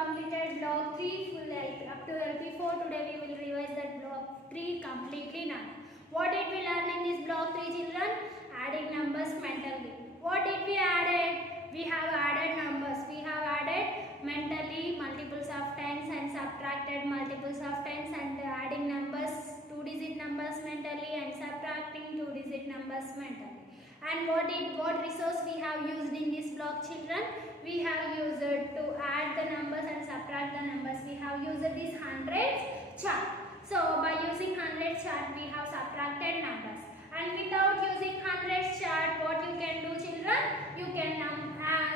completed block 3 full up to LP4. Today we will revise that block 3 completely now. What did we learn in this block 3, children? Adding numbers mentally. What did we added? We have added numbers. We have added mentally multiples of tens and subtracted multiples of tens and adding numbers, 2-digit numbers mentally and subtracting 2-digit numbers mentally. And what resource we have used in this block, children? We have used it to add the numbers and subtract the numbers. We have used this hundreds chart. So by using hundreds chart, we have subtracted numbers. And without using hundreds chart, what you can do, children? You can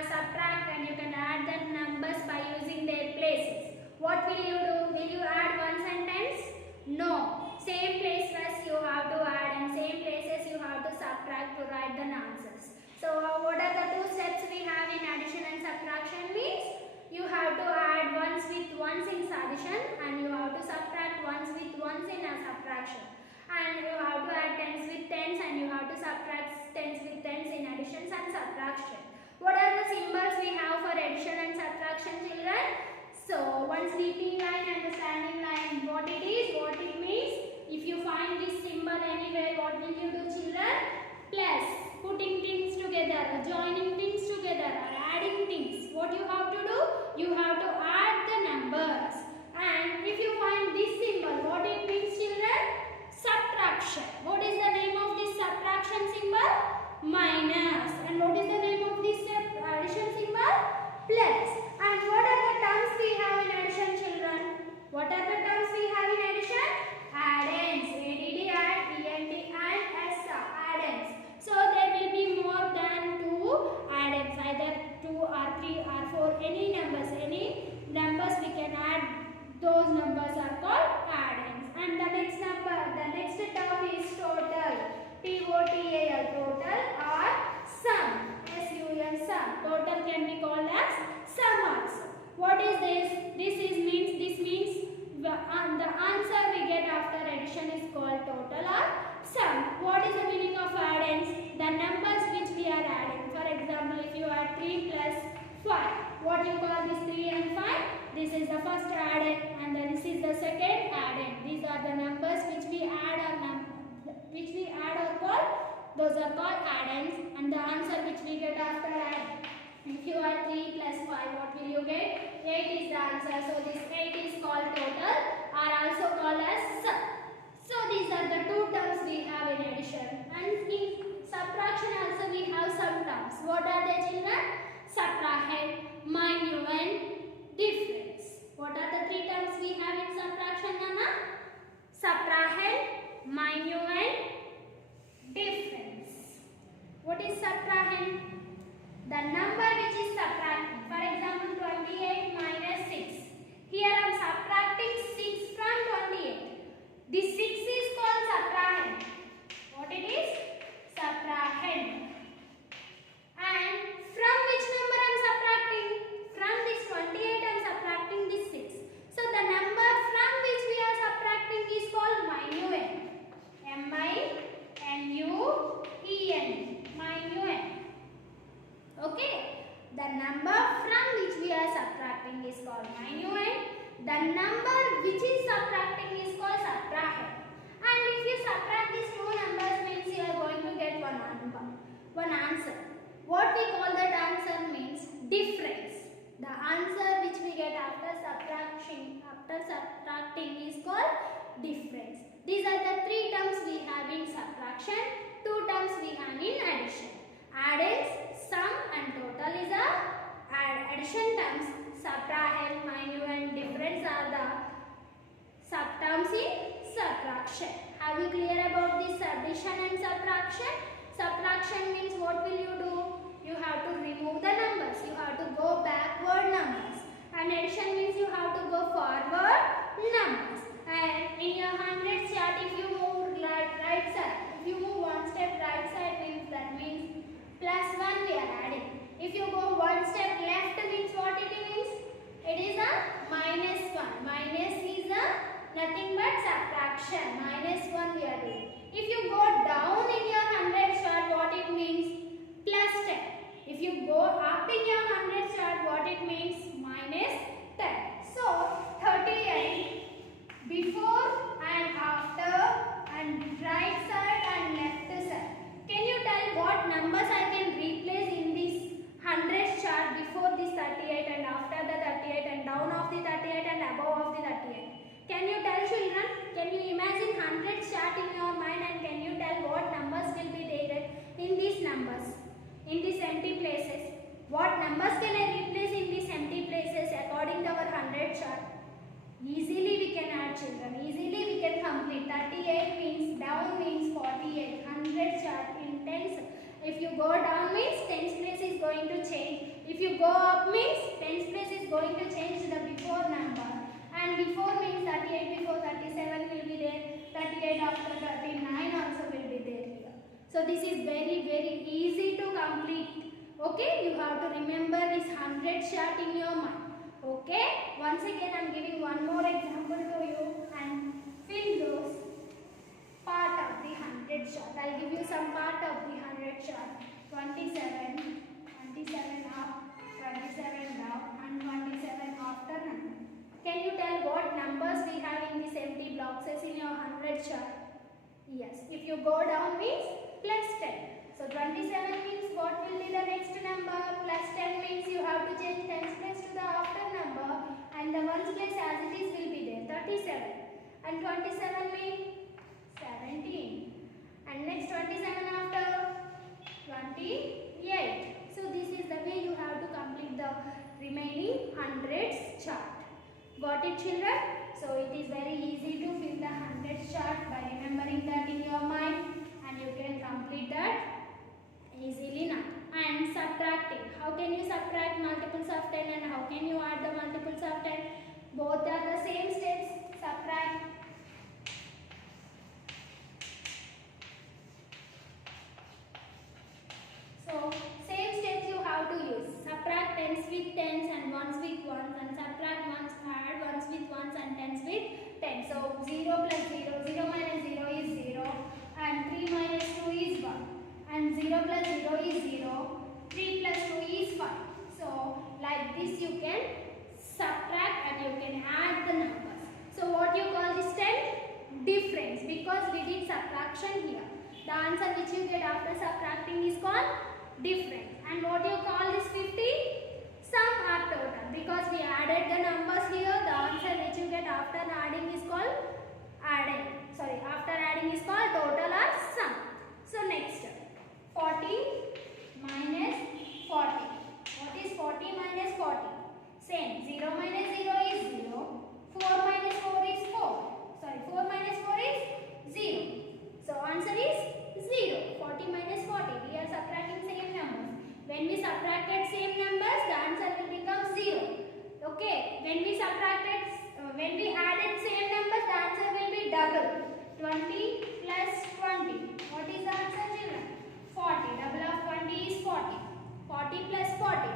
subtract and you can add the numbers by using their places. What will you do? Will you add ones and tens? No. Same places you have to add and same places you have to subtract to write the answers. So what are the two steps we have in addition and subtraction means? You have to add ones with ones in addition and you have to subtract ones with ones in a subtraction. And you have to add tens with tens and you have to subtract tens with tens in addition and subtraction. What are the symbols we have for addition and subtraction, children? So one sleeping line and a standing line. What it is, what it means? If you find this symbol anywhere, what will you do, children? Plus, putting things together, joining things together, or adding things. What you have to do? You have to add the numbers. And if you find this symbol, what it means, children? Subtraction. What is the name of this subtraction symbol? Minus. And what is the name of this addition symbol? Plus. And what are the terms we have in addition, children? What are the terms we have in addition? Addends. ADD, add, END, and S, addends. So there will be more than 2 addends, either 2 or 3 or 4, any numbers we can add, those numbers are called addends. And the next term is total, TOTAL, total or sum, SUM, sum. Total can be called as sum also. What is this? This means the answer we get after addition is called total or sum. What is the meaning of addends? The numbers which we are adding. For example, if you add 3 plus 5, what you call this 3 and 5? This is the first addend and then this is the second addend. These are the numbers which we add or call. Those are called addends, and the answer which we get after add. If you add 3 plus 5, what will you get? 8 is the answer. So this 8 is called total or also called as sum. So these are the two terms we have in addition. And in subtraction also we have some terms. What are they, children? Subtrahend, minuend, difference. What are the three terms we have in subtraction, Nana? Subtrahend, minuend, difference. What is subtrahend? The number which is subtracting. For example, 28 minus 6. Here I am subtracting 6 from 28. This 6 is called subtrahend. What it is? Subtrahend. And from which number I am subtracting? From this 28 I am subtracting this 6. So the number from which we are subtracting is called minuend. M-I-N-U-E-N. Minuend. Okay. The number from which we are subtracting is called minuend. The number which is subtracting is called subtrahend. And if you subtract these two numbers means you are going to get one answer. What we call that answer means difference. The answer which we get after subtracting is called difference. These are the three terms we have in subtraction, two terms we have in addition. Addends, sum and total is the addition terms. Subtrahend, minuend, difference are the subterms in subtraction. Are you clear about this addition and subtraction? Subtraction means what will you do? You have to remove the numbers. You have to go backward numbers. And addition means you have to go forward numbers. And in your hundreds chart, if you move right side, if you move one step right side means that means plus 1 we are adding. If you go one step left means what it means? It is a minus 1. Minus is a nothing but subtraction. Minus 1 we are doing. If you go down in your hundreds chart, what it means? Plus 10. If you go up in your hundreds chart, what it means? Minus 10. So 38 before and after and right side and left side. Can you tell what numbers I can replace in this hundreds chart before this 38 and after the 38 and down of the 38 and above of the 38? Can you tell children? Can you imagine hundreds chart in your mind and can you tell what numbers will be there in these numbers, in these empty places? What numbers can I replace in these empty places according to our 100 chart? Easily we can add children. Easily we can complete. 38 means down means 48. 100 chart in tens. If you go down means tens place is going to change. If you go up means tens place is going to change the before number. And before means 38 before 37 will be there. 38 after 39 also will be there here. So this is very easy to complete. Okay, you have to remember this 100 chart in your mind. Okay, once again I am giving one more example to you and fill those part of the 100 chart. I will give you some part of the 100 chart. 27, 27 up, 27 down and 27 after number. Can you tell what numbers we have in these empty boxes in your 100 chart? Yes, if you go down means plus 10. So 27 means what will be the next number? Plus 10 means you have to change tens place to the after number and the ones place as it is will be there. 37 and 27 means 17 and next 27 after 28. So this is the way you have to complete the remaining hundreds chart. Got it children? So it is very easy to fill the hundreds chart by remembering that in your mind and you can complete that easily now. And subtracting. How can you subtract multiples of 10 and how can you add the multiples of 10? Both are the same steps. Subtract. So same steps you have to use. Subtract tens with tens and ones with ones and subtract ones, add ones with ones and tens with tens. So 0 plus 0, 0 minus 0 is 0 and 3 minus 2 is 1 and 0 plus 0 is 0, 3 plus 2 is 5. So like this you can subtract and you can add the numbers. So what you call this 10? Difference, because we did subtraction here. The answer which you get after subtracting is called difference. And what you call this 50? Sum or total, because we added the numbers here. The answer which you get after adding is called after adding is called total or sum. So next, 40 minus 40. What is 40 minus 40? Same. 0 minus 0 is 0. 4 minus 4 is 4. Sorry, 4 minus 4 is 0. So answer is 0. 40 minus 40. We are subtracting same numbers. When we subtracted same numbers, the answer will become 0. Okay. When we added same numbers, the answer will be double. 20 plus 20. What is the answer, children? 40. Double of 20 is 40. 40 plus 40.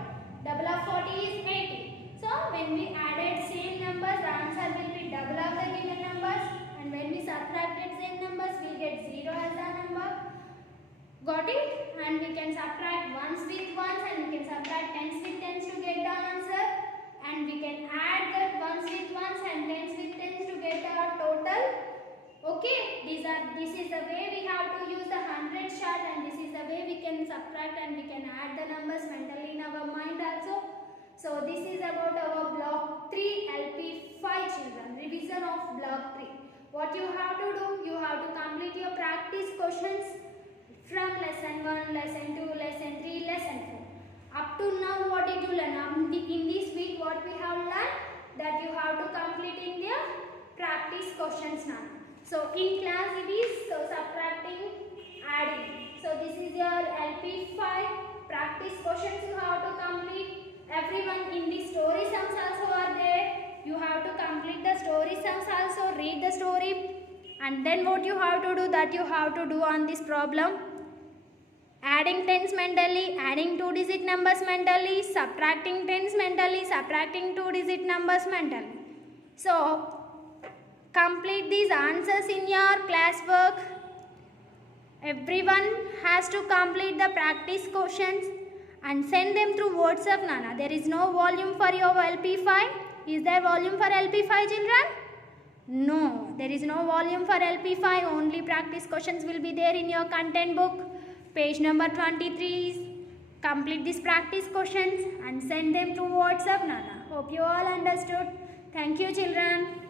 Double of 40 is 80. So when we added same numbers, the answer will be double of the given numbers. And when we subtracted same numbers, we will get 0 as the number. Got it? And we can subtract ones with ones and we can subtract tens with tens to get the answer. And we can add that ones with ones and tens with tens to get the total. Okay, this is the way we have to use the 100 chart and this is the way we can subtract and we can add the numbers mentally in our mind also. So this is about our block 3 LP 5 children, revision of block 3. What you have to do, you have to complete your practice questions from lesson 1, lesson 2, lesson 3, lesson 4. Up to now what did you learn? In this week what we have learned, that you have to complete in the practice questions now. So in class it is subtracting, adding. So this is your LP 5 practice questions you have to complete. Everyone in the story sums also are there. You have to complete the story sums also, read the story and then what you have to do, that you have to do on this problem. Adding tens mentally, adding 2-digit numbers mentally, subtracting tens mentally, subtracting 2-digit numbers mentally. So complete these answers in your classwork. Everyone has to complete the practice questions and send them through WhatsApp, Nana. There is no volume for your LP5. Is there volume for LP5, children? No, there is no volume for LP5. Only practice questions will be there in your content book. Page number 23. Complete these practice questions and send them to WhatsApp, Nana. Hope you all understood. Thank you, children.